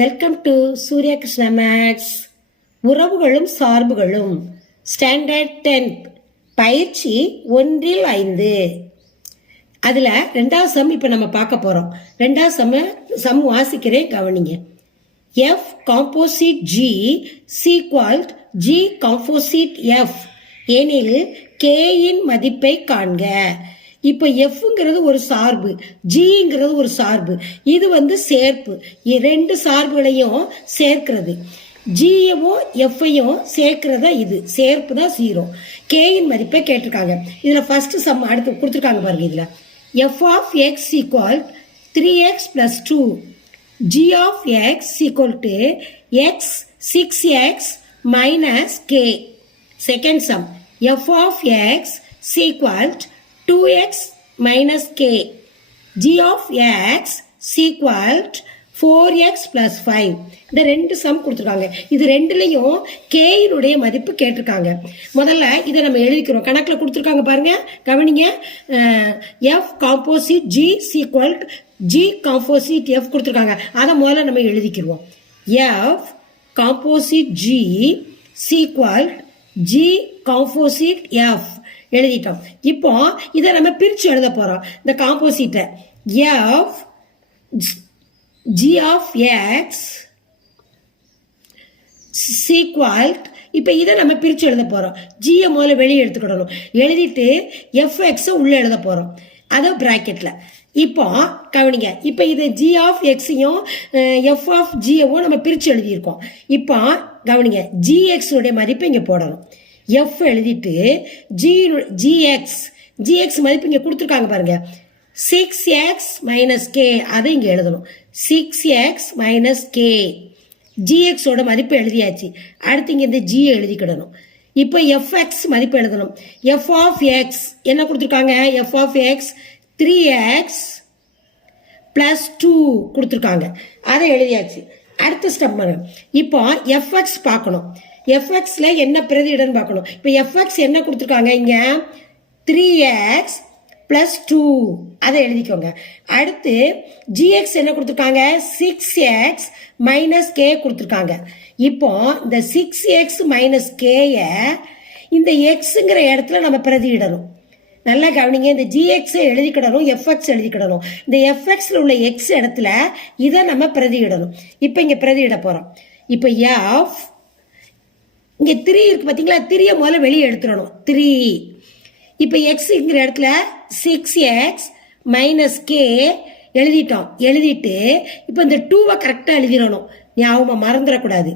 Welcome to Surya Krishna maths. உறவுகளும் சார்புகளும் standard 10 பயிற்சி 1-5. அதில் ரெண்டாவது சம் இப்போ நம்ம பார்க்க போகிறோம். ரெண்டாவது சம் வாசிக்கிறேன், கவனிங்க. F composite G சீக்வல்ட் G composite F எனில் கேயின் மதிப்பை காண்க. இப்போ எஃப்ங்கிறது ஒரு சார்பு, ஜிங்கிறது ஒரு சார்பு. இது சேர்ப்பு, ரெண்டு சார்புகளையும் சேர்க்கிறது. ஜியவும் எஃப்ஐயும் சேர்க்கிறதா இது சேர்ப்பு தான் 0. கேயின் மதிப்பை கேட்டிருக்காங்க. இதில் ஃபர்ஸ்ட் சம் அடுத்து கொடுத்துருக்காங்க பாருங்க. இதில் F of X equal 3x + 2, G of X equal to X 6x - k. Second sum F of X equal 2x - k, g of x equal 4x + 5. இந்த ரெண்டு சம் கொடுத்துருக்காங்க. இது ரெண்டுலையும் கேயினுடைய மதிப்பு கேட்டிருக்காங்க. முதல்ல இதை நம்ம எழுதிக்கிறோம். கணக்கில் கொடுத்துருக்காங்க பாருங்க, கவனிங்க. F composite g equal g composite f கொடுத்துருக்காங்க. அதை முதல்ல நம்ம எழுதிக்கிறோம். F composite g equal g composite f எழுதிட்டோம். இப்போ இதை நம்ம பிரிச்சு எழுத போறோம். இந்த காம்போசிட்டை f g of x sequel. இப்போ இதை நம்ம பிரிச்சு எழுத போறோம். ஜியை முதல்ல வெளியே எடுத்துக்கிடணும். எழுதிட்டு எஃப் எக்ஸை உள்ள எழுத போறோம், அதை பிராக்கெட்ல. இப்போ கவனிங்க, இப்போ இது ஜி ஆஃப் எக்ஸையும் எஃப் ஆஃப் ஜியவும் நம்ம பிரிச்சு எழுதியிருக்கோம். இப்போ கவனிங்க, ஜிஎக்ஸுடைய மதிப்பை இங்கே போடணும். எஃப் எழுதிட்டு ஜிஎக்ஸ் மதிப்பு இங்கே கொடுத்துருக்காங்க பாருங்க. 6x - k அதை இங்கே எழுதணும். 6x - k. ஜிஎக்ஸோட மதிப்பு எழுதியாச்சு. அடுத்து இங்கே இந்த ஜி எழுதிக்கிடணும். இப்போ எஃப்எக்ஸ் மதிப்பு எழுதணும். எஃப் ஆஃப் எக்ஸ் என்ன கொடுத்துருக்காங்க? எஃப் ஆஃப் எக்ஸ் 3x + 2 கொடுத்துருக்காங்க. அதை எழுதியாச்சு. அடுத்த ஸ்டெப் இப்போ எஃப்எக்ஸ் பார்க்கணும். எஃப்எக்ஸ்ல என்ன பிரதியிடன்னு பார்க்கணும். இப்போ எஃப்எக்ஸ் என்ன கொடுத்துருக்காங்க? இங்க 3x + 2 அதை எழுதிக்கோங்க. அடுத்து ஜிஎக்ஸ் என்ன கொடுத்துருக்காங்க? 6x - k கொடுத்துருக்காங்க. இப்போ இந்த 6x - k இந்த எக்ஸுங்கிற இடத்துல நம்ம பிரதியிடணும். நல்லா கவனிங்க, இந்த ஜிஎக்ஸை எழுதிக்கிடணும், எஃப்எக்ஸ் எழுதிக்கிடணும். இந்த எஃப்எக்ஸ்ல உள்ள எக்ஸ் இடத்துல இதை நம்ம பிரதியிடணும். இப்போ இங்க பிரதியிட போறோம். இப்போ எஃப் இங்கே 3 இருக்கு பார்த்தீங்களா? 3யை முதல்ல வெளியே எடுத்துடணும். 3. இப்போ எக்ஸுங்கிற இடத்துல 6x - k எழுதிட்டோம். எழுதிட்டு இப்போ இந்த 2வை கரெக்டாக எழுதிடணும். ஞாபகமாக மறந்துடக்கூடாது.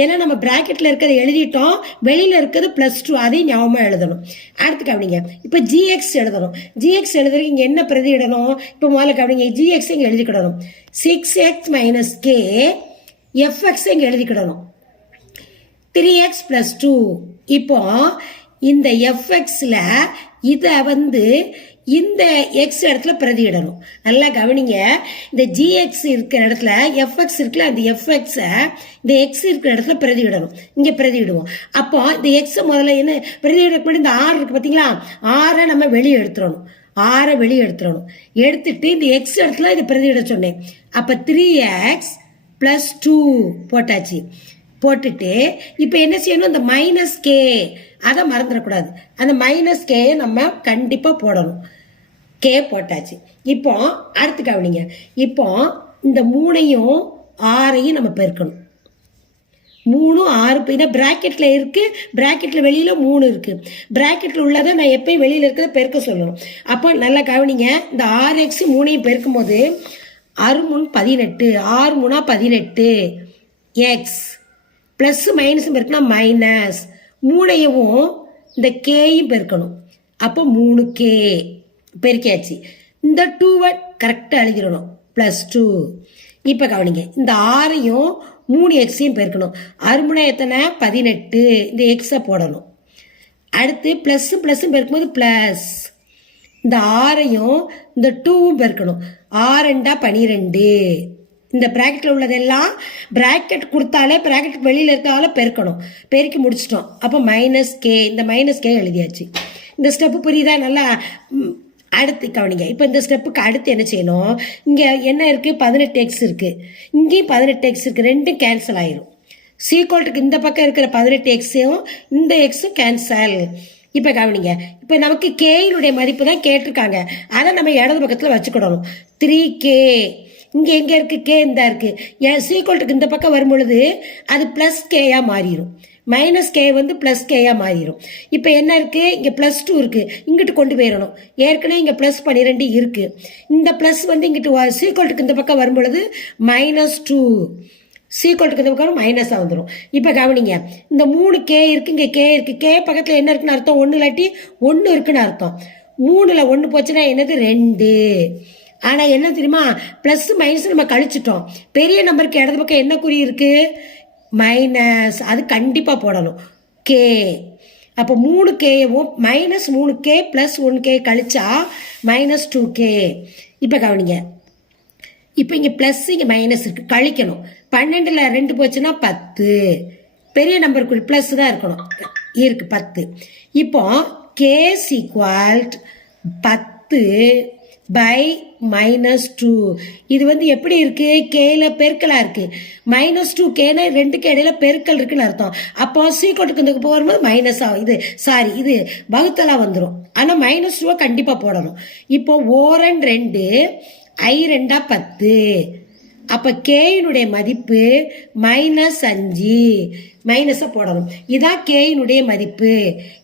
ஏன்னா நம்ம பிராக்கெட்டில் இருக்கிறத எழுதிட்டோம், வெளியில் இருக்கிறது +2 அதையும் ஞாபகமாக எழுதணும். அடுத்து கவனிங்க, இப்போ ஜிஎக்ஸ் எழுதணும். ஜிஎக்ஸ் எழுதுறதுக்கு இங்கே என்ன பிரதியிடணும்? இப்போ முதல்ல கவனிங்க, ஜிஎக்ஸ் இங்கே எழுதிக்கிடணும். 6x - k எஃப்எக்ஸ் இங்கே எழுதிக்கிடணும். 3x + 2. இப்போ இந்த எஃப்எக்ஸ்ல இதை இந்த எக்ஸ் இடத்துல பிரதியிடணும். நல்லா கவனிங்க, இந்த ஜிஎக்ஸ் இருக்கிற இடத்துல எஃப்எக்ஸ் இருக்குல்ல, அந்த எஃப்எக்ஸை இந்த எக்ஸ் இருக்கிற இடத்துல பிரதியிடணும். இங்கே பிரதியிடுவோம். அப்போ இந்த எக்ஸை முதல்ல என்ன பிரதியிடக்கூடிய இந்த 6 இருக்கு பார்த்தீங்களா? 6 நம்ம வெளியே எடுத்துடணும். 6 வெளியே எடுத்துடணும். எடுத்துட்டு இந்த எக்ஸ் இடத்துல இதை பிரதியிட சொன்னேன். அப்போ 3x + 2 போட்டாச்சு. போட்டுட்டு இப்போ என்ன செய்யணும்? இந்த -k அதை மறந்துடக்கூடாது. அந்த -k நம்ம கண்டிப்பாக போடணும். k போட்டாச்சு. இப்போ அடுத்து கவனிங்க, இப்போ இந்த 3யும் 6ஐயும் நம்ம பெருக்கணும். 3 6 இதை பிராக்கெட்ல இருக்கு, பிராக்கெட்ல வெளியில 3 இருக்கு. பிராக்கெட்ல உள்ளதை நான் எப்பயும் வெளியில இருக்கிறத பெருக்க சொல்லணும். அப்போ நல்லா கவனிங்க, இந்த 6x 3ஐயும் பெருக்கும் போது 6 3 18, 6 3 18 எக்ஸ் பிளஸ் மைனஸும் பெருக்கணும், மைனஸ் 3ஐயும் இந்த கேயும் பெருக்கணும். அப்போ 3k பெருக்கியாச்சு. இந்த 2வை கரெக்டாக எழுதிடணும், +2. இப்போ கவனிங்க, இந்த 6ஐயும் 3xையும் பெருக்கணும். 6 3 எத்தனை? 18. இந்த எக்ஸை போடணும். அடுத்து ++ம் பெருக்கும்போது ப்ளஸ். இந்த 6ஐயும் இந்த 2வும் பெருக்கணும். 6 2 12. இந்த பிராக்கெட்டில் உள்ளதெல்லாம் பிராக்கெட் கொடுத்தாலே பிராக்கெட் வெளியில் இருக்கால பெருக்கணும். பெருக்கி முடிச்சிட்டோம். அப்போ -k, இந்த -k எழுதியாச்சு. இந்த ஸ்டெப்பு புரியுதா? நல்லா அடுத்து கவனிங்க. இப்போ இந்த ஸ்டெப்புக்கு அடுத்து என்ன செய்யணும்? இங்கே என்ன இருக்குது? 18x இருக்குது. இங்கேயும் 18x இருக்குது. ரெண்டும் கேன்சல் ஆயிரும். சீக்வல்ட்டுக்கு இந்த பக்கம் இருக்கிற 18xயும் இந்த எக்ஸும் கேன்சல். இப்போ கவனிங்க. இப்போ நமக்கு கேயினுடைய மதிப்பு தான் கேட்டிருக்காங்க. அதை நம்ம இடது பக்கத்தில் வச்சுக்கிடணும். 3k. இங்கே எங்கே இருக்குது? கே இந்த இருக்குது. என் சீக்வல்ட்டுக்கு இந்த பக்கம் வரும் பொழுது அது ப்ளஸ் கேயாக மாறிடும். மைனஸ் கே வந்து ப்ளஸ் கேயாக மாறிடும். இப்போ என்ன இருக்குது? இங்கே +2 இருக்குது. இங்கிட்டு கொண்டு போயிடணும். ஏற்கனவே இங்கே +12 இருக்குது. இந்த ப்ளஸ் வந்து இங்கிட்டு சீக்வல்ட்டுக்கு இந்த பக்கம் வரும் பொழுது -2. சீக்வல்ட்டுக்கு இந்த பக்கம் மைனஸாக வந்துடும். இப்போ கவனிங்க. இந்த 3k இருக்குது. இங்கே கே இருக்குது. கே பக்கத்தில் என்ன இருக்குன்னு அர்த்தம்? 1 இல்லாட்டி 1 இருக்குன்னு அர்த்தம். 3ல் 1 போச்சுன்னா என்னது? 2. ஆனால் என்ன தெரியுமா? ப்ளஸ் மைனஸ் நம்ம கழிச்சிட்டோம். பெரிய நம்பருக்கு இடது பக்கம் என்ன குறி இருக்குது? மைனஸ். அது கண்டிப்பாக போடணும். கே. அப்போ 3kவும் -3k + 1k கழிச்சா -2k. இப்போ கவனிங்க. இப்போ இங்கே ப்ளஸ் இங்கே மைனஸ் இருக்குது. கழிக்கணும். 12ல் 2 போச்சுன்னா 10. பெரிய நம்பருக்கு ப்ளஸ் தான் இருக்கணும். இருக்கு 10. இப்போ k = 10/-2. இது வந்து எப்படி இருக்கு? கேல பெருக்கலா இருக்கு. -2kனா 2க்கு இடையில பெருக்கல் இருக்குன்னு அர்த்தம். அப்போ சீக்வல்ட்டுக்கு இந்த போகும்போது மைனஸ் ஆகும். இது வகுத்தலா வந்துடும். ஆனால் -2 கண்டிப்பாக போடணும். இப்போ ஓரன் 2 I2 10. அப்போ கேயினுடைய மதிப்பு -5. மைனஸை போடணும். இதான் கேயினுடைய மதிப்பு.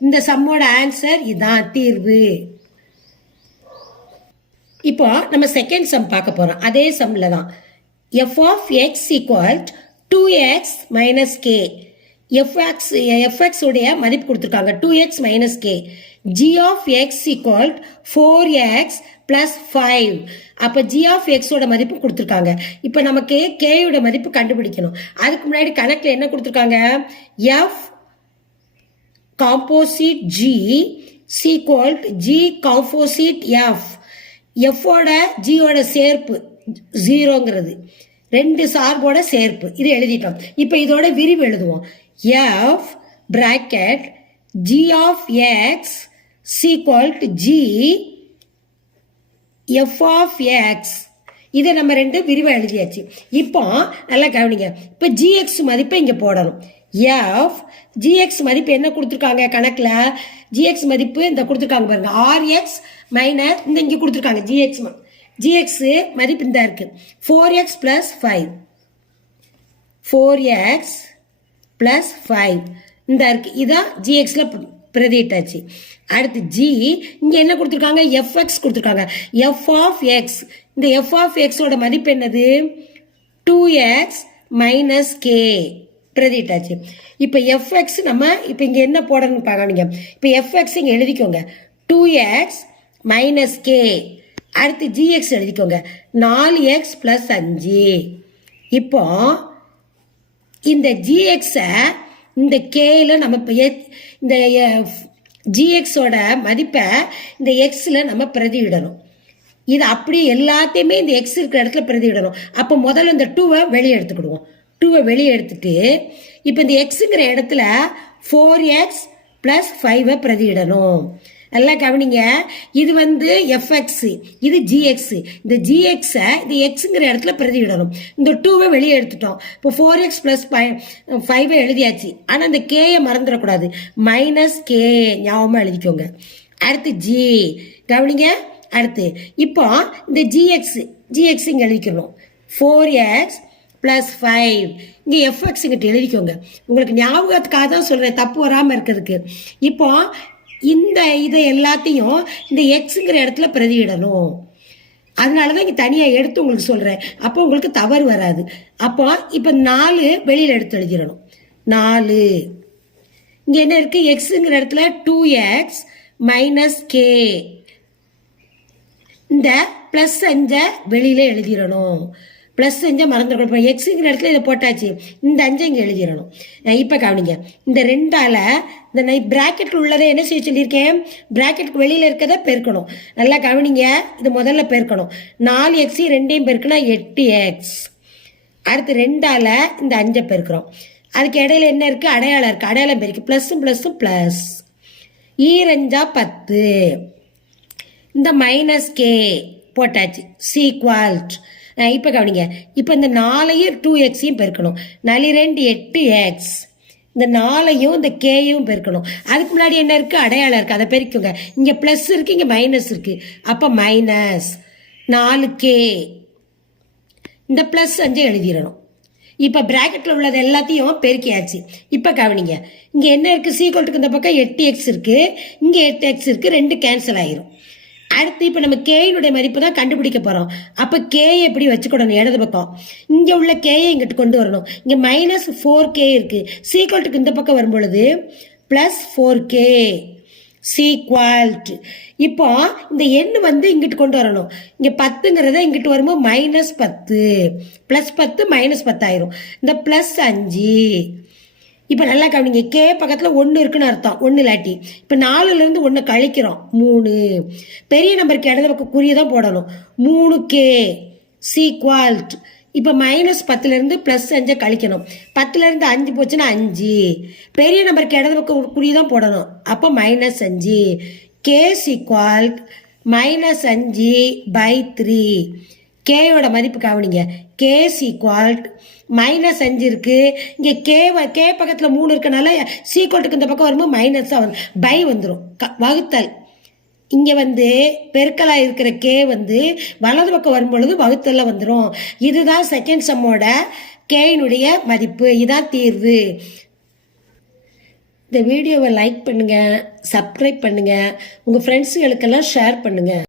இந்த சம்மோட ஆன்சர் இதான் தீர்வு. இப்போ நம்ம செகண்ட் சம் பார்க்க போறோம். அதே சம்ல தான் f(x) = 2x - k. fx உடைய மதிப்பு கொடுத்துருக்காங்க 2x - k. g(x) = 4x + 5. அப்போ g(x) ஓட மதிப்பு கொடுத்துருக்காங்க. இப்போ நமக்கு k யோட மதிப்பு கண்டுபிடிக்கணும். அதுக்கு முன்னாடி கணக்கில் என்ன கொடுத்துருக்காங்க? f composite g = g composite f. எஃபோட ஜியோட சேர்ப்பு 0ங்கிறது 2 சார்போட சேர்ப்பு. இது எழுதிட்டோம். இப்போ இதோட விரிவு எழுதுவோம். F (g(x) = g f(x). இதை நம்ம 2 விரிவை எழுதியாச்சு. இப்போ நல்லா கவனிங்க. இப்போ gx மதிப்பை இங்கே போடணும். எஃப் gx மதிப்பு என்ன கொடுத்துருக்காங்க? கணக்கில் gx மதிப்பு இந்த கொடுத்துருக்காங்க பாருங்க. rx மைனஸ் இந்த இங்கே கொடுத்துருக்காங்க gx மதிப்பு இந்த இருக்கு 4x + 5. 4x + 5 இந்த இருக்கு. இதான் gxல பிரதிட்டாச்சு. அடுத்து g இங்கே என்ன கொடுத்துருக்காங்க? fx கொடுத்துருக்காங்க. f(x) இந்த f(x) ஓட மதிப்பு என்னது? 2x - k பிரதிட்டாச்சு. இப்போ fx நம்ம இப்போ இங்கே என்ன போடணும்னு பார்க்கணுங்க. இப்போ fx இங்கே எழுதிக்கோங்க 2x - k. அடுத்து gx எழுதிக்கோங்க 4x + 5. இப்போ இந்த gx-ஐ இந்த kல நம்ம இந்த gx-ஓட மதிப்பை இந்த xல நம்ம பிரதியிடணும். இது அப்படி எல்லாத்தையுமே இந்த x இருக்கிற இடத்துல பிரதியிடணும். அப்போ முதல்ல இந்த 2-வை வெளியே எடுத்துக்கிடுவோம். 2-வை வெளியே எடுத்துட்டு இப்போ இந்த xங்கிற இடத்துல 4x + 5-வை பிரதியிடணும். நல்லா கவனிங்க. இது வந்து fx, இது gx. இந்த gx-ஐ இந்த xங்கிற இடத்துல பிரதியிடணும். இந்த 2-வை வெளியே எடுத்துட்டோம். இப்போ 4x + 5-வை எழுதியாச்சு. ஆனால் இந்த k-யை மறந்துடக்கூடாது. -k ஞாபகமாக எழுதிக்கோங்க. அடுத்து g கவனிங்க. அடுத்து இப்போ இந்த gx இங்கே எழுதிக்கணும் 4x + 5. இங்கே fx கிட்ட எழுதிக்கோங்க. உங்களுக்கு ஞாபகத்துக்காக தான் சொல்கிறேன், தப்பு வராமல் இருக்கிறதுக்கு. இப்போ இந்த இதை எல்லாத்தையும் இந்த எக்ஸுங்கிற இடத்துல பிரதியிடணும். அதனால தான் இங்கே தனியாக எடுத்து உங்களுக்கு சொல்கிறேன். அப்போ உங்களுக்கு தவறு வராது. அப்போ இப்போ 4 வெளியில் எடுத்து எழுதிடணும். 4 இங்கே என்ன இருக்குது? எக்ஸுங்கிற இடத்துல 2x - k. இந்த +5 வெளியில் எழுதிடணும். +5 மறந்துடக்கூடாது. எக்ஸுங்கிற இடத்துல இதை போட்டாச்சு. இந்த 5 இங்கே எழுதிடணும். இப்போ கவனிங்க. இந்த 2ஆல் இந்த ப்ராக்கெட்டில் உள்ளதை என்ன செய்ய சொல்லியிருக்கேன்? ப்ராக்கெட்டுக்கு வெளியில் இருக்கிறத பெருக்கணும். நல்லா கவனிங்க. இது முதல்ல பெருக்கணும். 4x 2ஐயும் பெருக்கினா 8x. அடுத்து 2ஆல் இந்த 5 பெருக்கிறோம். அதுக்கு இடையில என்ன இருக்குது? அடையாளம் இருக்குது. அடையாளம் பெருக்கு +++. 2 10. இந்த மைனஸ் கே போட்டாச்சு சீக்வால்ட். இப்போ கவனிங்க, இப்போ இந்த 4ஐயும் 2xையும் பெருக்கணும். 4 2 8 x. இந்த 4ஐயும் இந்த கேயும் பெருக்கணும். அதுக்கு முன்னாடி என்ன இருக்குது, அடையாளம் இருக்குது, அதை பெருக்குங்க. இங்கே ப்ளஸ் இருக்குது, இங்கே மைனஸ் இருக்குது. அப்போ மைனஸ் 4k. இந்த ப்ளஸ் 5 எழுதிடணும். இப்போ ப்ராக்கெட்டில் உள்ளது எல்லாத்தையும் பெருக்கியாச்சு. இப்போ கவனிங்க, இங்கே என்ன இருக்குது, சீக்வல்ட்டுக்கு இந்த பக்கம் 8x இருக்குது, இங்கே 8x இருக்குது, 2 கேன்சல் ஆயிரும். அடுத்து இப்போ நம்ம கேயினுடைய மதிப்பு தான் கண்டுபிடிக்க போகிறோம். அப்போ கேயை எப்படி வச்சுக்கிடணும், இடது பக்கம் இங்கே உள்ள கேயை இங்கிட்டு கொண்டு வரணும். இங்கே மைனஸ் 4k இருக்குது, சீக்வல்ட்டுக்கு இந்த பக்கம் வரும்பொழுது ப்ளஸ் 4k சீக்வல்ட். இப்போ இந்த எண் வந்து இங்கிட்டு கொண்டு வரணும். இங்கே 10ங்கிறத இங்கிட்டு வரும்போது மைனஸ் 10 ப்ளஸ் 10 மைனஸ் 10 ஆயிரும். இந்த ப்ளஸ் 5. இப்போ நல்லா கவனிங்க, கே பக்கத்தில் 1 இருக்குன்னு அர்த்தம், 1 இல்லாட்டி. இப்போ 4லேருந்து 1 கழிக்கிறோம், 3. பெரிய நம்பருக்கு இடது பக்கம் குறிய தான் போடணும். 3k சீக்வல்ட். இப்போ மைனஸ் 10லேருந்து ப்ளஸ் 5 கழிக்கணும். 10லேருந்து 5 போச்சுன்னா 5. பெரிய நம்பருக்கு இடது பக்கம் குறிய தான் போடணும். அப்போ மைனஸ் 5. K சீக்வல்ட் minus 5/3. கேயோட மதிப்பு கவனிங்க, கே சீக்வல்ட் மைனஸ் 5 இருக்கு. இங்கே கே பக்கத்தில் 3 இருக்கனால சீக்வல்ட்டுக்கு இந்த பக்கம் வரும்போது மைனஸ் தான் வரும், பை வந்துடும், வகுத்தல். இங்கே வந்து பெருக்கலாக இருக்கிற கே வந்து வலது பக்கம் வரும்பொழுது வகுத்தலில் வந்துடும். இதுதான் செகண்ட் சம்மோட கேயினுடைய மதிப்பு. இதான் தீர்வு. இந்த வீடியோவை லைக் பண்ணுங்கள், சப்ஸ்கிரைப் பண்ணுங்கள், உங்கள் ஃப்ரெண்ட்ஸுகளுக்கெல்லாம் ஷேர் பண்ணுங்கள்.